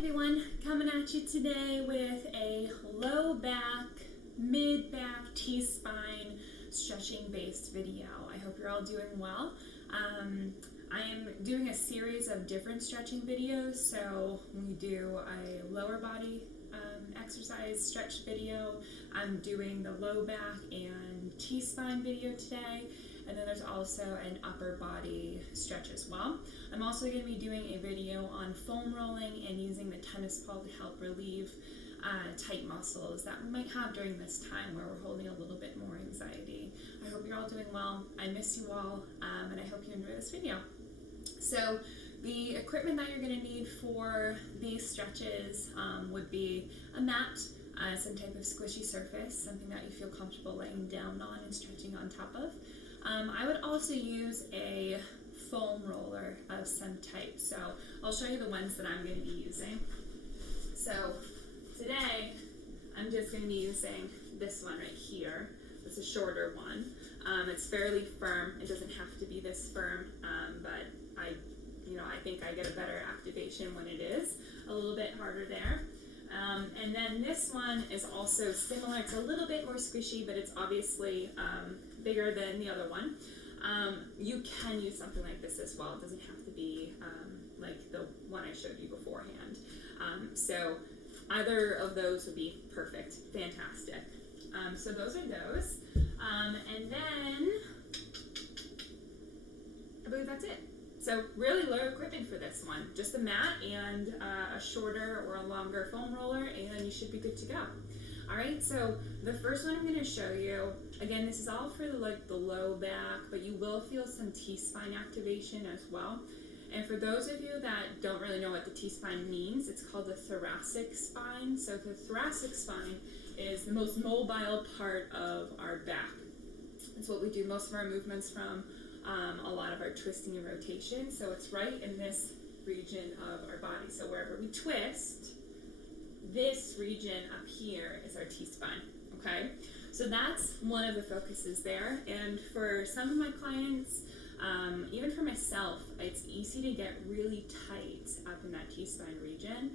everyone, coming at you today with a low back, mid back, T-spine stretching based video. I hope you're all doing well. I am doing a series of different stretching videos, so we do a lower body exercise stretch video. I'm doing the low back and T-spine video today, and then there's also an upper body stretch as well. I'm also going to be doing a video on foam rolling and using the tennis ball to help relieve tight muscles that we might have during this time where we're holding a little bit more anxiety. I hope you're all doing well. I miss you all, and I hope you enjoy this video. So the equipment that you're going to need for these stretches would be a mat, some type of squishy surface, something that you feel comfortable laying down on and stretching on top of. I would also use a foam roller of some type, so I'll show you the ones that I'm going to be using. So today I'm just going to be using this one right here. It's a shorter one. It's fairly firm. It doesn't have to be this firm, but I think I get a better activation when it is a little bit harder there. And then this one is also similar. It's a little bit more squishy, but it's obviously bigger than the other one. You can use something like this as well. It doesn't have to be like the one I showed you beforehand. So either of those would be perfect, fantastic. So those are those. And then I believe that's it. So really low equipment for this one, just a mat and a shorter or a longer foam roller, and then you should be good to go. All right, so the first one I'm going to show you, again, this is all for the low back, but you will feel some T-spine activation as well. And for those of you that don't really know what the T-spine means, it's called the thoracic spine. So the thoracic spine is the most mobile part of our back. It's what we do most of our movements from, a lot of our twisting and rotation. So it's right in this region of our body. So wherever we twist, this region up here is our T-spine, okay? So that's one of the focuses there. And for some of my clients, even for myself, it's easy to get really tight up in that T-spine region.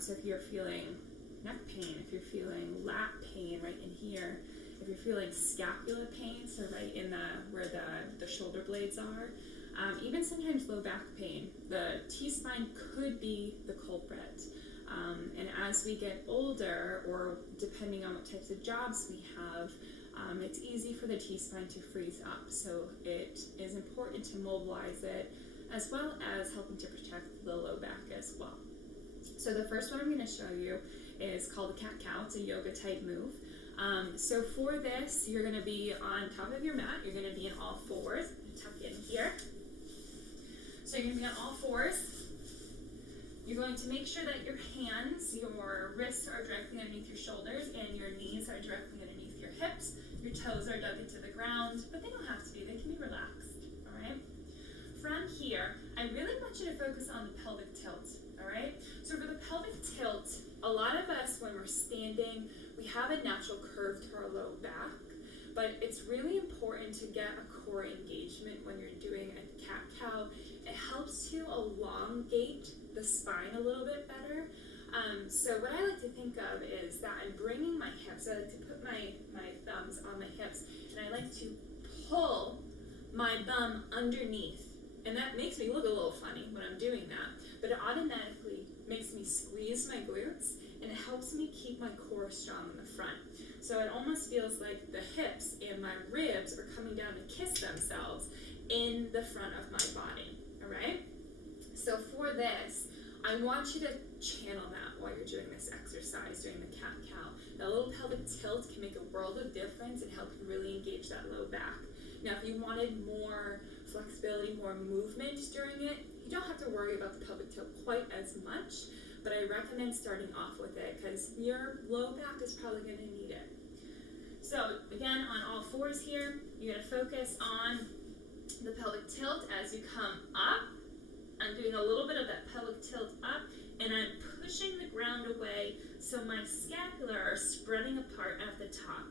So if you're feeling neck pain, if you're feeling lat pain right in here, if you're feeling scapula pain, so right in where the shoulder blades are, even sometimes low back pain, the T-spine could be the culprit. And as we get older, or depending on what types of jobs we have, it's easy for the T-spine to freeze up. So it is important to mobilize it, as well as helping to protect the low back as well. So the first one I'm going to show you is called the cat-cow. It's a yoga type move. So for this, you're going to be on top of your mat. You're going to be in all fours. Tuck in here. So you're going to be on all fours. You're going to make sure that your hands, your wrists are directly underneath your shoulders, and your knees are directly underneath your hips. Your toes are dug into the ground, but they don't have to be. They can be relaxed, all right? From here, I really want you to focus on the pelvic tilt, all right? So for the pelvic tilt, a lot of us, when we're standing, we have a natural curve to our low back, but it's really important to get a core engagement when you're doing a cat-cow. It helps to elongate the spine a little bit better. So what I like to think of is that I'm bringing my hips, I like to put my thumbs on my hips, and I like to pull my bum underneath. And that makes me look a little funny when I'm doing that, but it automatically makes me squeeze my glutes, and it helps me keep my core strong in the front. So it almost feels like the hips and my ribs are coming down to kiss themselves in the front of my body, all right? So for this, I want you to channel that while you're doing this exercise, doing the cat-cow. That little pelvic tilt can make a world of difference and help you really engage that low back. Now, if you wanted more flexibility, more movement during it, you don't have to worry about the pelvic tilt quite as much, but I recommend starting off with it because your low back is probably going to need it. So again, on all fours here, you're going to focus on the pelvic tilt as you come up. I'm doing a little bit of that pelvic tilt up, and I'm pushing the ground away so my scapula are spreading apart at the top,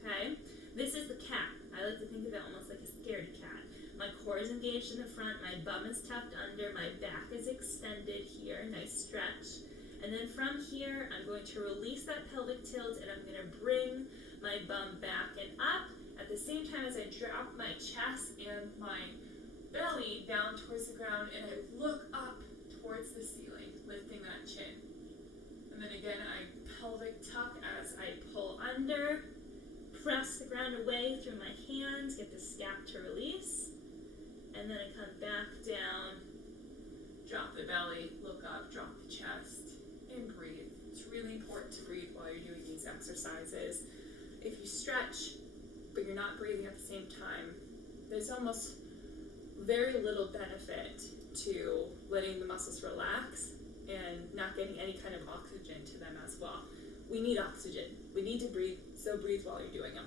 okay? This is the cat. I like to think of it almost like a scaredy cat. My core is engaged in the front, my bum is tucked under, my back is extended here, nice stretch. And then from here, I'm going to release that pelvic tilt, and I'm going to bring my bum back and up at the same time as I drop my chest and my belly down towards the ground, and I look up towards the ceiling, lifting that chin. And then again, I pelvic tuck as I pull under, press the ground away through my hands, get the scap to release, and then I come back down, drop the belly, look up, drop the chest, and breathe. It's really important to breathe while you're doing these exercises. If you stretch, but you're not breathing at the same time, there's almost very little benefit to letting the muscles relax and not getting any kind of oxygen to them as well. We need oxygen. We need to breathe, so breathe while you're doing them.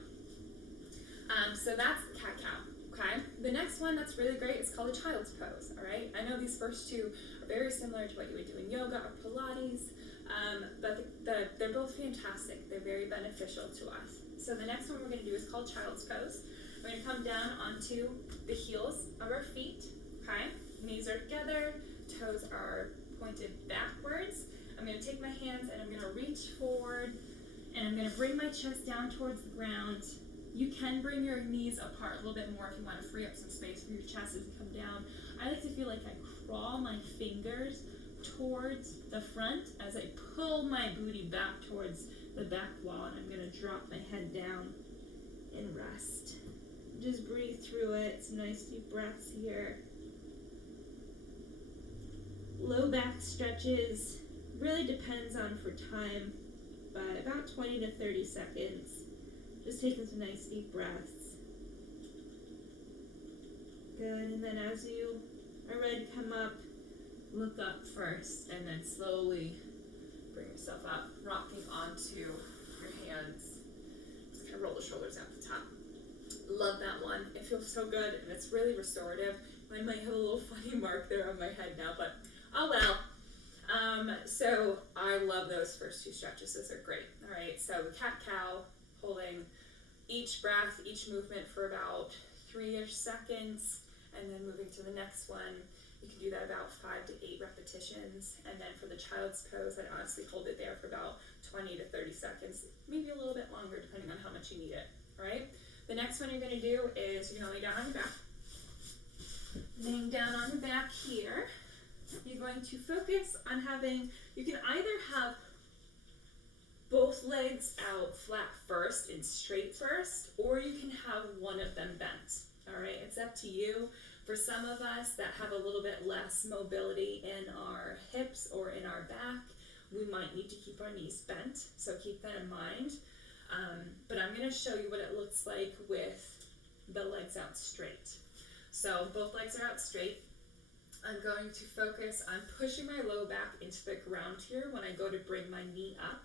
So that's cat-cow, okay? The next one that's really great is called a child's pose, all right? I know these first two are very similar to what you would do in yoga or Pilates, but they're both fantastic. They're very beneficial to us. So the next one we're gonna do is called child's pose. We're gonna come down onto the heels of our feet, okay? Knees are together, toes are pointed backwards. I'm gonna take my hands and I'm gonna reach forward, and I'm gonna bring my chest down towards the ground. You can bring your knees apart a little bit more if you want to free up some space for your chest as you come down. I like to feel like I crawl my fingers towards the front as I pull my booty back towards the back wall, and I'm gonna drop my head down and rest. Just breathe through it. Some nice deep breaths here. Low back stretches really depends on for time, but about 20 to 30 seconds. Just taking some nice deep breaths. Good, and then as you are ready to come up, look up first, and then slowly bring yourself up, rocking onto your hands. Just kind of roll the shoulders out the top. Love that one. It feels so good, and it's really restorative. I might have a little funny mark there on my head now, but oh well. So I love those first two stretches. Those are great. All right, so cat-cow, holding each breath, each movement for about 3-ish seconds, and then moving to the next one. You can do that about 5 to 8 repetitions, and then for the child's pose, I'd honestly hold it there for about 20 to 30 seconds, maybe a little bit longer depending on how much you need it. All right. The next one you're going to do is you're going to lay down on your back. Laying down on your back here, you're going to focus on having, you can either have both legs out flat first and straight first, or you can have one of them bent. All right, it's up to you. For some of us that have a little bit less mobility in our hips or in our back, we might need to keep our knees bent, so keep that in mind. But I'm going to show you what it looks like with the legs out straight. So both legs are out straight. I'm going to focus on pushing my low back into the ground here when I go to bring my knee up.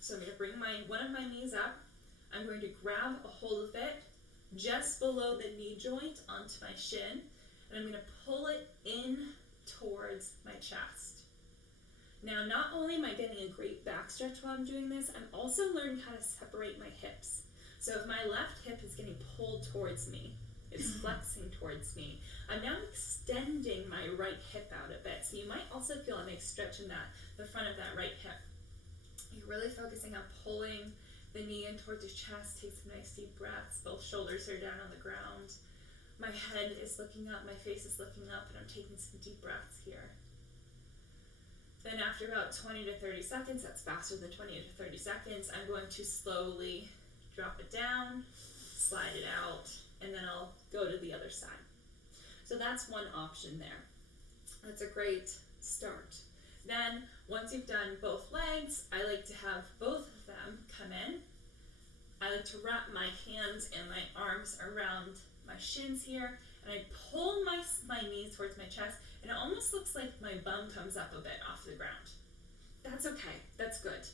So I'm going to bring one of my knees up. I'm going to grab a hold of it just below the knee joint onto my shin, and I'm going to pull it in towards my chest. Now, not only am I getting a great back stretch while I'm doing this, I'm also learning how to separate my hips. So if my left hip is getting pulled towards me, it's flexing towards me, I'm now extending my right hip out a bit. So you might also feel a nice stretch in the front of that right hip. You're really focusing on pulling the knee in towards your chest. Take some nice deep breaths. Both shoulders are down on the ground. My head is looking up, my face is looking up, and I'm taking some deep breaths here. Then after about 20 to 30 seconds, that's faster than 20 to 30 seconds, I'm going to slowly drop it down, slide it out, and then I'll go to the other side. So that's one option there. That's a great start. Then, once you've done both legs, I like to have both of them come in. I like to wrap my hands and my arms around my shins here, and I pull my knees towards my chest, and it almost looks like my bum comes up a bit off the ground. That's okay. That's good.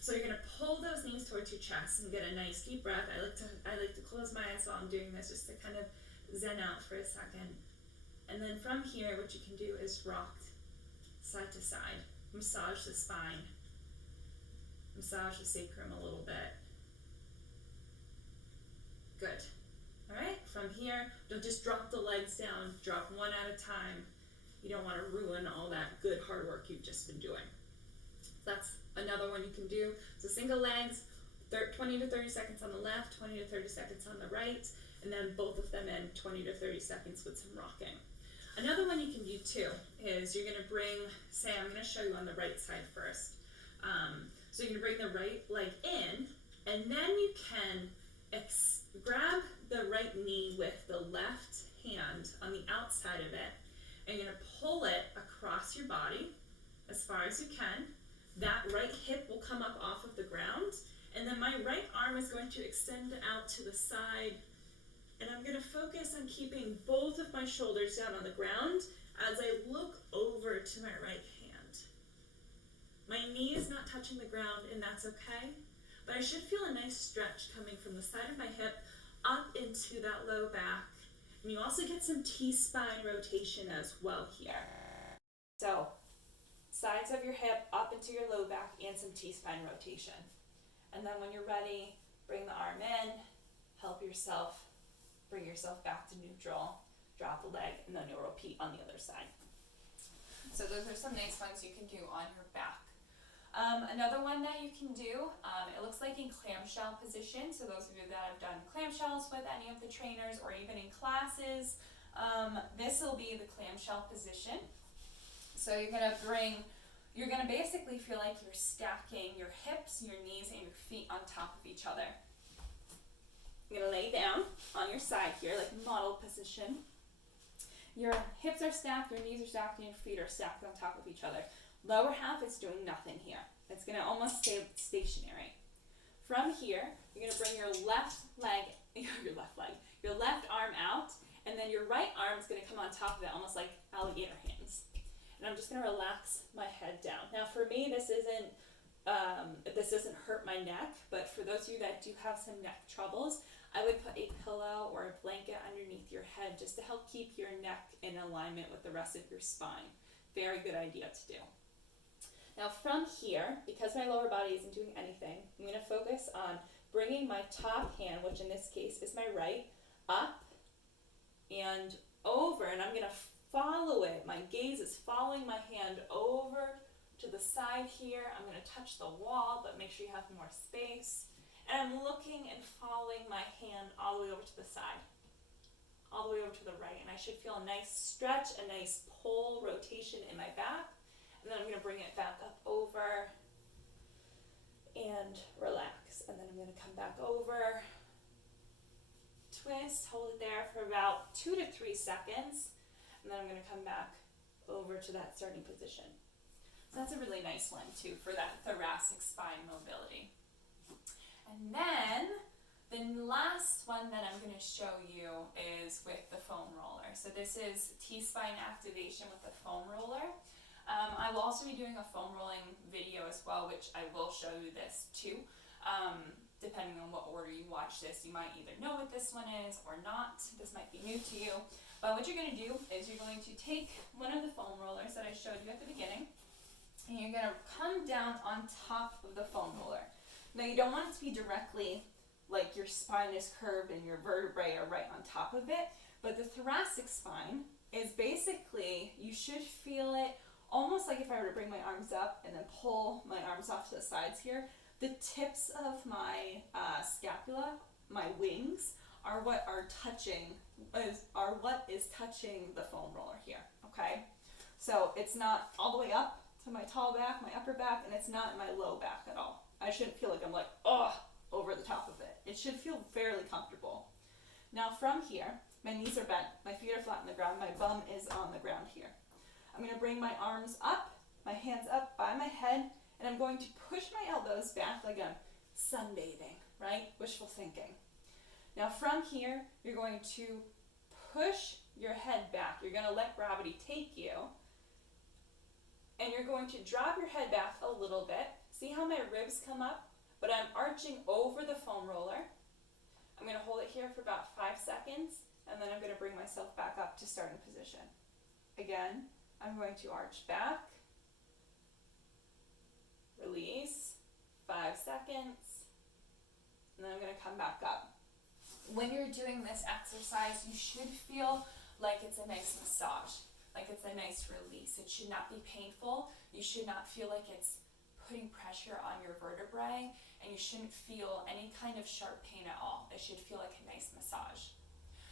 So you're going to pull those knees towards your chest and get a nice deep breath. I like to close my eyes while I'm doing this just to kind of zen out for a second. And then from here, what you can do is rock side to side. Massage the spine. Massage the sacrum a little bit. Good. All right, from here, don't just drop the legs down. Drop one at a time. You don't want to ruin all that good hard work you've just been doing. So that's another one you can do. So single legs, 20 to 30 seconds on the left, 20 to 30 seconds on the right, and then both of them in 20 to 30 seconds with some rocking. Another one you can do too is you're going to bring, say I'm going to show you on the right side first. So you're going to bring the right leg in, and then you can grab the right knee with the left hand on the outside of it, and you're going to pull it across your body as far as you can. That right hip will come up off of the ground, and then my right arm is going to extend out to the side, and I'm going to focus on keeping both of my shoulders down on the ground as I look over to my right hand. My knee is not touching the ground, and that's okay, but I should feel a nice stretch coming from the side of my hip up into that low back, and you also get some T-spine rotation as well here. So, sides of your hip up into your low back and some T-spine rotation. And then when you're ready, bring the arm in, help yourself, bring yourself back to neutral, drop the leg, and then you'll repeat on the other side. So those are some nice ones you can do on your back. Another one that you can do, it looks like in clamshell position. So those of you that have done clamshells with any of the trainers or even in classes, this will be the clamshell position. So you're gonna basically feel like you're stacking your hips, your knees, and your feet on top of each other. You're gonna lay down on your side here, like model position. Your hips are stacked, your knees are stacked, and your feet are stacked on top of each other. Lower half is doing nothing here. It's gonna almost stay stationary. From here, you're gonna bring your left arm out, and then your right arm is gonna come on top of it, almost like alligator hands. And I'm just gonna relax my head down. Now for me, this doesn't hurt my neck, but for those of you that do have some neck troubles, I would put a pillow or a blanket underneath your head just to help keep your neck in alignment with the rest of your spine. Very good idea to do. Now from here, because my lower body isn't doing anything, I'm gonna focus on bringing my top hand, which in this case is my right, up and over, and I'm gonna follow it. My gaze is following my hand over to the side here. I'm going to touch the wall, but make sure you have more space. And I'm looking and following my hand all the way over to the side, all the way over to the right. And I should feel a nice stretch, a nice pull rotation in my back. And then I'm going to bring it back up over and relax. And then I'm going to come back over, twist, hold it there for about 2 to 3 seconds. And then I'm going to come back over to that starting position. So that's a really nice one too for that thoracic spine mobility. And then the last one that I'm going to show you is with the foam roller. So this is T-spine activation with the foam roller. I will also be doing a foam rolling video as well, which I will show you this too. Depending on what order you watch this, you might either know what this one is or not. This might be new to you. But what you're going to do is you're going to take one of the foam rollers that I showed you at the beginning, and you're going to come down on top of the foam roller. Now you don't want it to be directly like your spine is curved and your vertebrae are right on top of it, but the thoracic spine is basically, you should feel it almost like if I were to bring my arms up and then pull my arms off to the sides here. The tips of my scapula, my wings, are what is touching the foam roller here, okay? So it's not all the way up to my tall back, my upper back, and it's not in my low back at all. I shouldn't feel like I'm like, over the top of it. It should feel fairly comfortable. Now from here, my knees are bent, my feet are flat on the ground, my bum is on the ground here. I'm gonna bring my arms up, my hands up by my head, and I'm going to push my elbows back like I'm sunbathing, right? Wishful thinking. Now from here, you're going to push your head back. You're going to let gravity take you, and you're going to drop your head back a little bit. See how my ribs come up? But I'm arching over the foam roller. I'm going to hold it here for about 5 seconds, and then I'm going to bring myself back up to starting position. Again, I'm going to arch back, release, 5 seconds, and then I'm going to come back up. When you're doing this exercise, you should feel like it's a nice massage, like it's a nice release. It should not be painful. You should not feel like it's putting pressure on your vertebrae, and you shouldn't feel any kind of sharp pain at all. It should feel like a nice massage.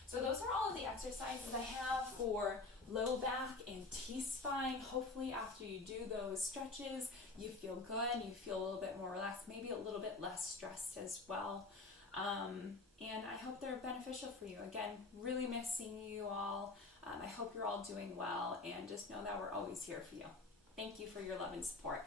So those are all of the exercises I have for low back and T-spine. Hopefully after you do those stretches, you feel good, you feel a little bit more relaxed, maybe a little bit less stressed as well. And I hope they're beneficial for you. Again, really miss seeing you all. I hope you're all doing well, and just know that we're always here for you. Thank you for your love and support.